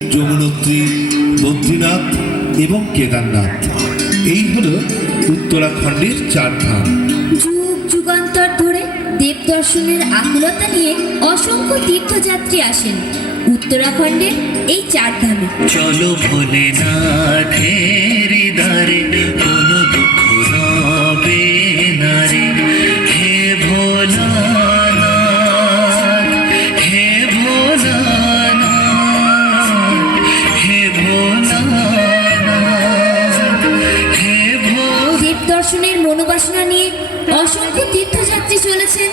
যমুনত্রী বদ্রীনাথ এবং কেদারনাথ। এই হলো উত্তরাখণ্ডের চার ধাম। যুগ যুগান্তর ধরে দেব দর্শনের আকুলতা নিয়ে অসংখ্য তীর্থযাত্রী আসেন উত্তরাখণ্ডের এই চার ধামে। চলো ভোলেনাথের দ্বারে অসংখ্য তীর্থযাত্রী চলেছেন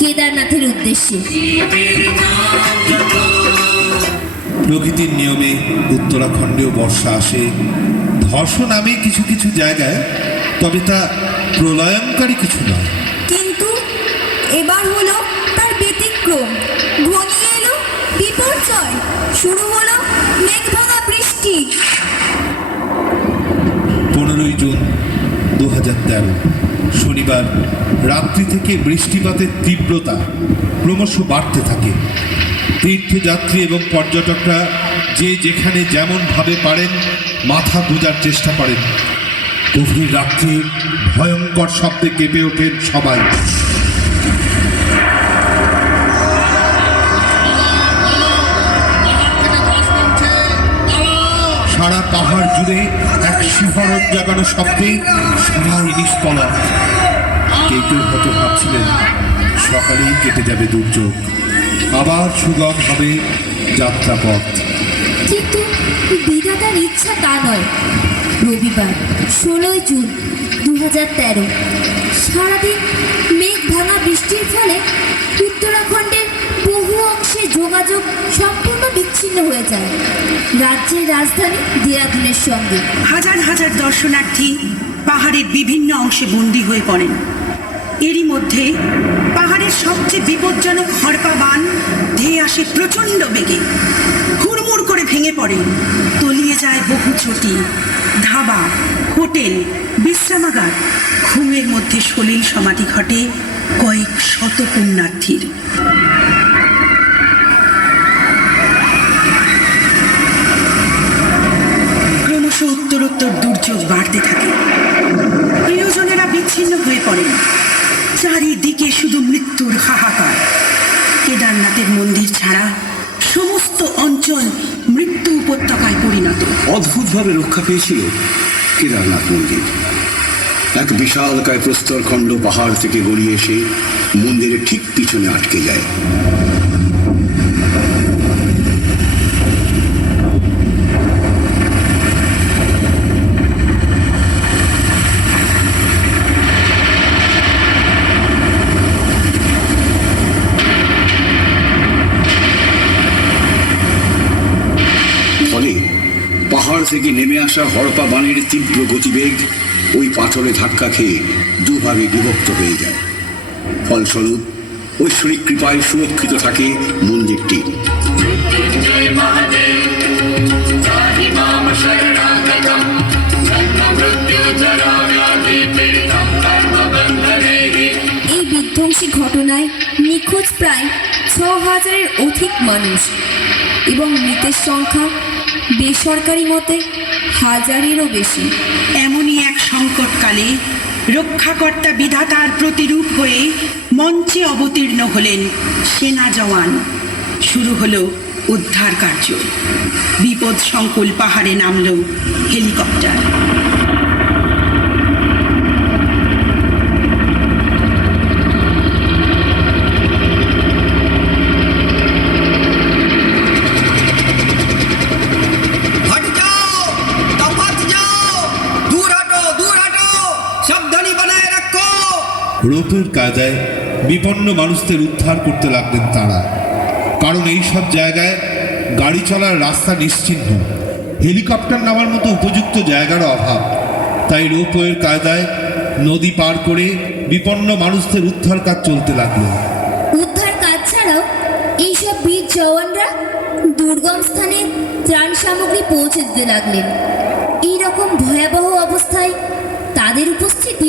কেদারনাথের উদ্দেশ্যে। প্রকৃতির নিয়মে উত্তরাখণ্ডেও বর্ষা আসে। ধস নামে কিছু কিছু জায়গায় তবে তা প্রলয়ঙ্কারী কিছু নয়। কিন্তু এবার হলো তার ব্যতিক্রম। ঘনিয়ে এলো বিপর্যয় শুরু হলো মেঘভাঙা বৃষ্টি। পনেরোই জুন দু হাজার তেরো। শনিবার রাত্রি থেকে বৃষ্টিপাতের তীব্রতা ক্রমশ বাড়তে থাকে। তীর্থযাত্রী এবং পর্যটকরা যে যেখানে যেমনভাবে পারেন মাথা গোজার চেষ্টা করেন। গভীর রাত্রে ভয়ঙ্কর শব্দে কেঁপে ওঠেন সবাই। সারা পাহাড় জুড়ে এক শিহরণ জাগানো শব্দে সবাই নিষ্পলক কেউ কেউ হয়তো ভাবছিলেন সকালেই কেটে যাবে দুর্যোগ। আবার সুগম হবে যাত্রাপথ। কিন্তু বিধাতার ইচ্ছা তা নয়। রবিবার ষোলোই জুন দু হাজার তেরো। সারাদিন মেঘ ভাঙা বৃষ্টির ফলে উত্তরাখণ্ডের বহু অংশে যোগাযোগ সম্পূর্ণ বিচ্ছিন্ন হয়ে যায়। রাজ্যের রাজধানী দেরাদুনের সঙ্গে। হাজার হাজার দর্শনার্থী পাহাড়ের বিভিন্ন অংশে বন্দী হয়ে পড়েন। এরই মধ্যে পাহাড়ের সবচেয়ে বিপজ্জনক হরপা বান ধেয়ে আসে প্রচণ্ড বেগে। হুড়মুড় করে ভেঙে পড়ে। তলিয়ে যায় বহু চটি, ধাবা, হোটেল, বিশ্রামাগার। ঘুমের মধ্যে সলিল সমাধি ঘটে কয়েক শত পুণ্যার্থীর। ক্রমশ উত্তরোত্তর দুর্যোগ বাড়তে থাকে। প্রিয়জনেরা বিচ্ছিন্ন হয়ে পড়েন। মৃত্যুর হাহাকার। কেদারনাথের মন্দির ছাড়া সমস্ত অঞ্চল মৃত্যু উপত্যকায় পরিণত। অদ্ভুতভাবে রক্ষা পেয়েছিল কেদারনাথ মন্দির। এক বিশালকায় প্রস্তরখণ্ড পাহাড় থেকে গড়িয়ে এসে মন্দিরের ঠিক পিছনে আটকে যায় ফলে পাহাড় থেকে নেমে আসা হরপা বানের তীব্র গতিবেগ ওই পাথরে ধাক্কা খেয়ে দুভাগে বিভক্ত হয়ে যায়। ফলস্বরূপ, ঐশ্বরিক কৃপায় সুরক্ষিত থাকে মন্দিরটি। এই বিধ্বংসী ঘটনায় নিখোঁজ প্রায় ছ হাজারের অধিক মানুষ এবং মৃতের সংখ্যা বেসরকারি মতে হাজারেরও বেশি। এমনই এক সংকটকালে রক্ষাকর্তা বিধাতার প্রতিরূপ হয়ে মঞ্চে অবতীর্ণ হলেন সেনা জওয়ান। শুরু হলো উদ্ধার কার্য। বিপদ সংকুল পাহাড়ে নামল হেলিকপ্টার। রোপের কায়দায় বিপন্ন মানুষদের উদ্ধার করতে লাগলেন তারা। কারণ এই সব জায়গায় গাড়ি চলার রাস্তা নিশ্চিহ্ন। হেলিকপ্টার নামার মতো উপযুক্ত জায়গার অভাব। তাই রোপওয়ের কায়দায় নদী পার করে বিপন্ন মানুষদের উদ্ধার কাজ চলতে লাগল। উদ্ধার কাজ ছাড়াও এইসব বীর জওয়ানরা দুর্গম স্থানে ত্রাণ সামগ্রী পৌঁছে দিতে লাগলেন। এইরকম ভয়াবহ অবস্থায় তাদের উপস্থিতি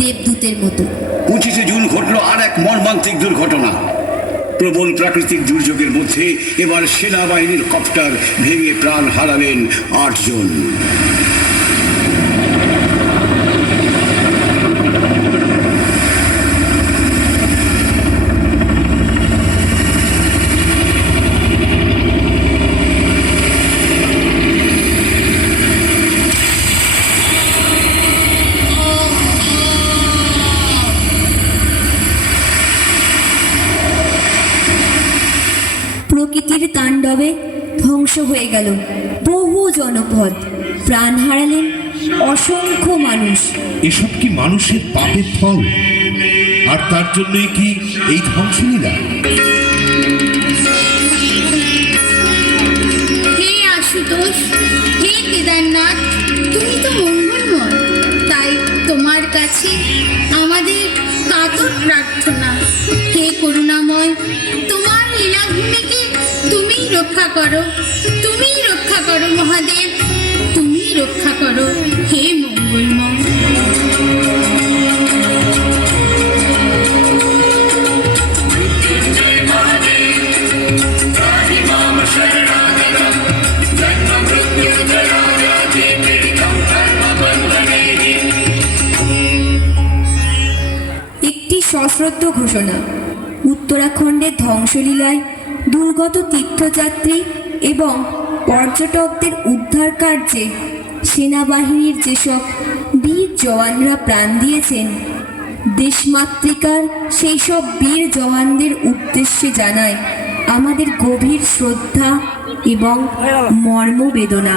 দেবদূতের মতো। পঁচিশে জুন ঘটলো আর এক মর্মান্তিক দুর্ঘটনা। প্রবল প্রাকৃতিক দুর্যোগের মধ্যে এবার সেনাবাহিনীর কপ্টার ভেঙে প্রাণ হারালেন আটজন প্রকৃতির তাণ্ডবে ধ্বংস হয়ে গেল। বহু জনপদ প্রাণ হারালেন অসংখ্য মানুষ। এসব কি মানুষের পাপের ফল? আর তার জন্যই কি এই ধ্বংসলীলা? হে আশুতোষ হে কেদারনাথ তুমি তো মঙ্গলময়। তাই তোমার কাছে আমাদের কাতর প্রার্থনা। হে করুণাময় তোমার লীলাভূমিকে রক্ষা করো। তুমিই রক্ষা করো মহাদেব তুমি রক্ষা করো। হে মঙ্গলময়। একটি সশ্রদ্ধ ঘোষণা। উত্তরাখণ্ডের ধ্বংসলীলায় দুর্গত তীর্থযাত্রী এবং পর্যটকদের উদ্ধার কার্যে সেনাবাহিনীর যেসব বীর জওয়ানরা প্রাণ দিয়েছেন, দেশমাতৃকার সেই সব বীর জওয়ানদের উদ্দেশ্যে জানায় আমাদের গভীর শ্রদ্ধা এবং মর্মবেদনা।